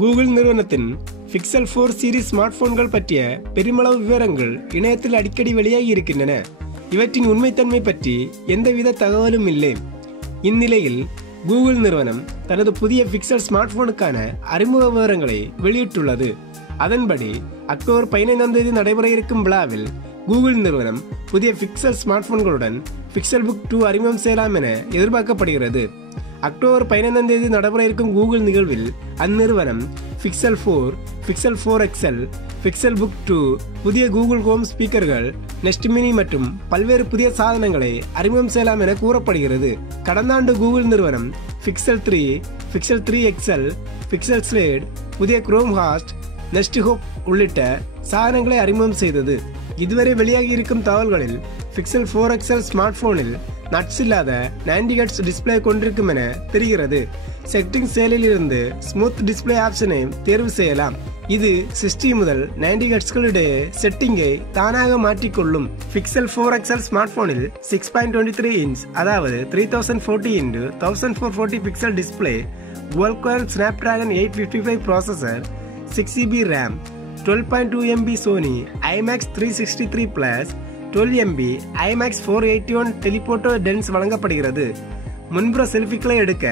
Google நிறுவனத்தின் pixel 4 series smart போன்கள் பற்றிய பெருமளவு விவரங்கள் இணையத்தில் அடிக்கடி வெளியாகி இருக்கின்றன. இவற்றின் உண்மைத்தன்மை பற்றி எந்தவித தகவலும் இல்லை. இந்நிலையில் கூகுள் நிறுவனம் தனது புதிய பிக்சல் ஸ்மார்ட் போனுக்கான அறிமுக விவரங்களை வெளியிட்டுள்ளது. அதன்படி அக்டோபர் 15 நடைபெற இருக்கும் விழாவில் கூகுள் நிறுவனம் புதிய பிக்சல் ஸ்மார்ட் போன்களுடன் பிக்சல் புக் 2 அறிமுகம் செய்யலாம் என எதிர்பார்க்கப்படுகிறது. அக்டோபர் 15 நடைபெற இருக்கும் கூகுள் நிகழ்வில் அந்நிறுவனம் pixel 4, pixel 4 XL, pixel book 2, புதிய கூகுள் ஹோம் ஸ்பீக்கர்கள், நெஸ்ட் மினி மற்றும் பல்வேறு புதிய சாதனங்களை அறிமுகம் செய்யலாம் என கூறப்படுகிறது. கடந்த ஆண்டு கூகுள் நிறுவனம் pixel 3, pixel 3 XL, pixel slate, புதிய குரோம் ஹாஸ்ட், நெஸ்ட் ஹோப் உள்ளிட்ட சாதனங்களை அறிமுகம் செய்தது. இதுவரை வெளியாகி இருக்கும் தகவல்களில் பிக்சல் 4 XL ஸ்மார்ட் போனில் நட்ஸ் இல்லாத 90 Hz டிஸ்பிளே கொண்டிருக்கும் என தெரிகிறது. செட்டிங் செயலில் இருந்து ஸ்மூத் டிஸ்பிளே ஆப்ஷனை தேர்வு செய்யலாம். இது 60 முதல் 90 Hz இடையே செட்டிங்கை தானாக மாற்றிக்கொள்ளும். பிக்சல் 4 XL ஸ்மார்ட் போனில் 6.23 இன்ச் அதாவது 3040x1440 pixel display, Qualcomm Snapdragon 855 processor, 6GB RAM, 12.2 MB Sony IMAX 363+, 12 MB IMAX 481 telephoto lens வழங்கப்படுகிறது. முன்புற செல்ஃபிகளை எடுக்க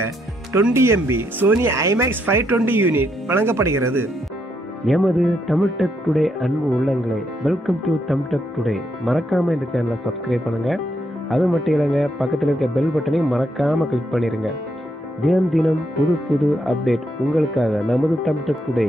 20 MB Sony IMAX 520 யூனிட் வழங்கப்படுகிறது. எமது தமிழ் டெக் டுடே அன்பு உள்ளங்களே, welcome to Tamil tech today. மறக்காம இந்த சேனலை சப்ஸ்கிரைப் பண்ணுங்க. அது மட்டும் இல்லைங்க, பக்கத்தில் இருக்க பெல் பட்டனையும் மறக்காம கிளிக் பண்ணிருங்க. தினம் தினம் புது புது அப்டேட் உங்களுக்காக நமது தமிழ் டெக் டுடே.